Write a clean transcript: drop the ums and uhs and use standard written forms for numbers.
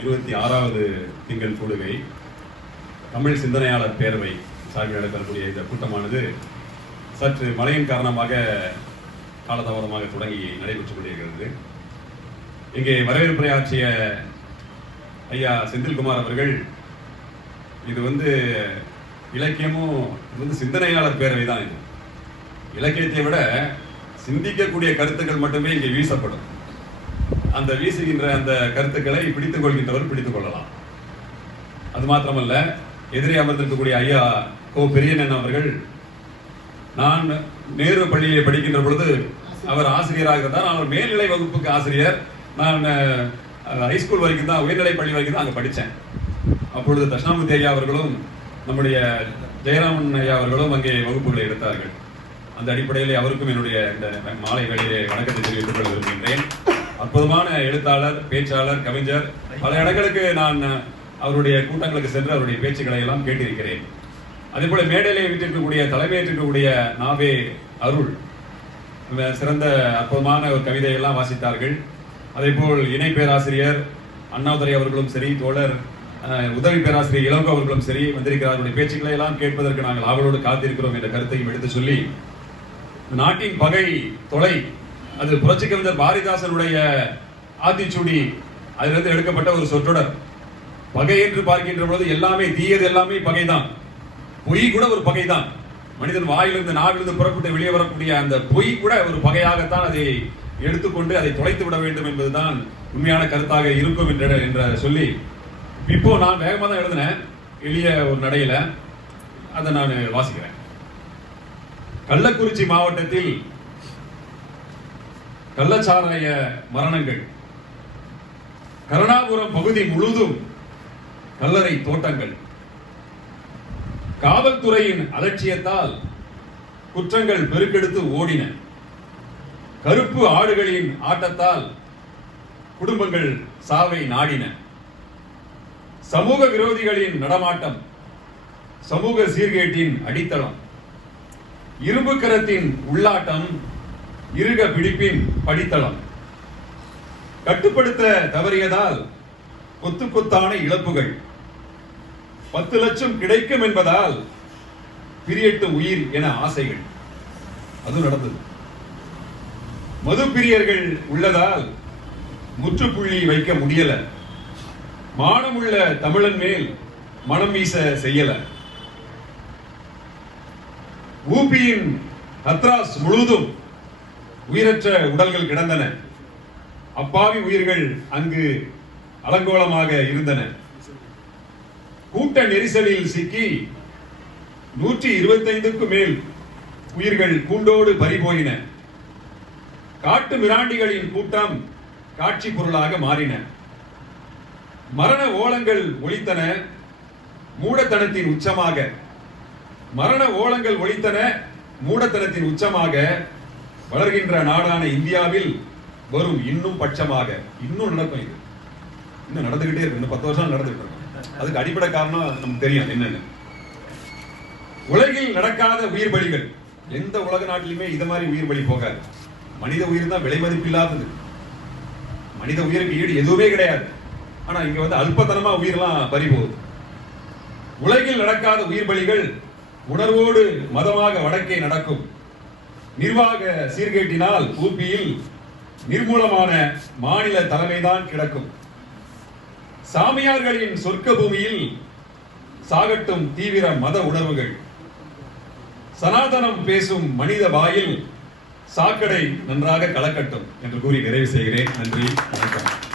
26வது திங்கள் கூடுகை தமிழ் சிந்தனையாளர் பேரவை சார்பில் நடக்கக்கூடிய இந்த கூட்டமானது சற்று மழையின் காரணமாக காலதாமதமாக தொடங்கி நடைபெற்றுக் கொண்டிருக்கிறது. இங்கே வரவேற்புரையாற்றிய ஐயா செந்தில்குமார் அவர்கள் இது இலக்கியமும் சிந்தனையாளர் பேரவை தான். இது இலக்கியத்தை விட சிந்திக்கக்கூடிய கருத்துக்கள் மட்டுமே இங்கே வீசப்படும். அந்த வீசுகின்ற அந்த கருத்துக்களை பிடித்துக் கொள்கின்றவர் பிடித்துக் கொள்ளலாம். அது மாத்திரமல்ல, எதிரே அமர்ந்திருக்கக்கூடிய ஐயா கோ பெரியண்ணன் அவர்கள், நான் நேரு பள்ளியை படிக்கின்ற பொழுது அவர் ஆசிரியராக இருந்தார். அவர் மேல்நிலை வகுப்புக்கு ஆசிரியர். நான் ஹைஸ்கூல் வரைக்கும் தான், உயர்நிலை பள்ளி வரைக்கும் தான் அங்கே படித்தேன். அப்பொழுது தட்சிணாமூர்த்தி ஐயா அவர்களும் நம்முடைய ஜெயராமன் ஐயா அவர்களும் அங்கே வகுப்புகளை எடுத்தார்கள். அந்த அடிப்படையில் அவருக்கும் என்னுடைய இந்த மாலை வேளையிலே வணக்கத்தை தெரிவித்துக் கொள்ள விரும்புகின்றேன். அற்புதமான எழுத்தாளர், பேச்சாளர், கவிஞர். பல இடங்களுக்கு நான் அவருடைய கூட்டங்களுக்கு சென்று அவருடைய பேச்சுக்களை எல்லாம் கேட்டிருக்கிறேன். அதே போல மேடையிலே விட்டிருக்கக்கூடிய தலைமையேற்றிருக்கக்கூடிய நாவே அருள் சிறந்த அற்புதமான ஒரு கவிதையெல்லாம் வாசித்தார்கள். அதே போல் இணை பேராசிரியர் அண்ணாதுரை அவர்களும் சரி, தோழர் உதவி பேராசிரியர் இளங்கோ அவர்களும் சரி வந்திருக்கிறார்களுடைய பேச்சுக்களை எல்லாம் கேட்பதற்கு நாங்கள் ஆவலோடு காத்திருக்கிறோம் என்ற கருத்தையும் எடுத்து சொல்லி, நாட்டின் பகை தொலை, அது புரட்சி கவிஞர் பாரதிதாசனுடைய ஆத்திச்சூடி, அதிலிருந்து எடுக்கப்பட்ட ஒரு சொற்றொடர். பகை என்று பார்க்கின்ற பொழுது எல்லாமே தீயது, எல்லாமே பகைதான். பொய் கூட ஒரு பகைதான். மனிதன் வாயிலிருந்து நாவிலிருந்து புறப்பட்டு வெளியே வரக்கூடிய அந்த பொய் கூட ஒரு பகையாகத்தான் அதை எடுத்துக்கொண்டு அதை தொலைத்து விட வேண்டும் என்பதுதான் உண்மையான கருத்தாக இருக்கும் என்ற சொல்லி, இப்போ நான் வேகமாக தான் எழுதினேன், எளிய ஒரு நடையில அதை நான் வாசிக்கிறேன். கள்ளக்குறிச்சி மாவட்டத்தில் கள்ளச்சாராய மரணங்கள், கருணாபுரம் பகுதி முழுதும் கல்லறை தோட்டங்கள், காவல்துறையின் அலட்சியத்தால் குற்றங்கள் பெருக்கெடுத்து ஓடின, கருப்பு ஆடுகளின் ஆட்டத்தால் குடும்பங்கள் சாவை நாடின, சமூக விரோதிகளின் நடமாட்டம் சமூக சீர்கேட்டின் அடித்தளம், இரும்பு கரத்தின் உள்ளாட்டம் இருக பிடிப்பின் படித்தளம், கட்டுப்படுத்த தவறியதால் கொத்து கொத்தான இழப்புகள், 10 லட்சம் கிடைக்கும் என்பதால் பிரியட்டு உயிர் என ஆசைகள். அது நடந்தது. மது பிரியர்கள் உள்ளதால் முற்றுப்புள்ளி வைக்க முடியல, மானமுள்ள தமிழன் மேல் மனம் வீச செய்யல, ஊபியின் ஹத்ராஸ் முழுதும் உயிரற்ற உடல்கள் கிடந்தன, அப்பாவி உயிர்கள் அங்கு அலங்கோலமாக இருந்தன, கூட்ட நெரிசலில் சிக்கி 125க்கும் மேல் உயிர்கள் கூண்டோடு பறிபோயின, காட்டு மிராண்டிகளின் கூட்டம் காட்சி பொருளாக மாறின, மரண ஓலங்கள் ஒலித்தன மூடத்தனத்தின் உச்சமாக, மரண ஓலங்கள் ஒலித்தன மூடத்தனத்தின் உச்சமாக, வளர்கின்ற நாடான இந்தியாவில் வரும் இன்னும் பட்சமாக. இன்னும் நடக்கும், இது இன்னும் நடந்துகிட்டே இருக்கு. இன்னும் 10 வருஷம் நடந்துகிட்டு இருக்கும். அதுக்கு அடிப்படை காரணம் நமக்கு தெரியும் என்னன்னு. உலகில் நடக்காத உயிர் பலிகள். எந்த உலக நாட்டிலுமே இது மாதிரி உயிர் பலி போகாது. மனித உயிர் தான் விலை மதிப்பில்லாதது. மனித உயிருக்கு ஈடு எதுவுமே கிடையாது. ஆனா இங்க அல்பத்தனமா உயிரெல்லாம் பறி போகுது. உலகில் நடக்காத உயிர் பலிகள் உணர்வோடு மதமாக வடக்கே நடக்கும். நிர்வாக சீர்கேட்டினால் ஊபியில் நிர்மூலமான மாநில தலைமைதான் கிடக்கும். சாமியார்களின் சொர்க்க பூமியில் சாகட்டும் தீவிர மத உணர்வுகள். சனாதனம் பேசும் மனித வாயில் சாக்கடை நன்றாக கலக்கட்டும் என்று கூறி நிறைவு செய்கிறேன். நன்றி, வணக்கம்.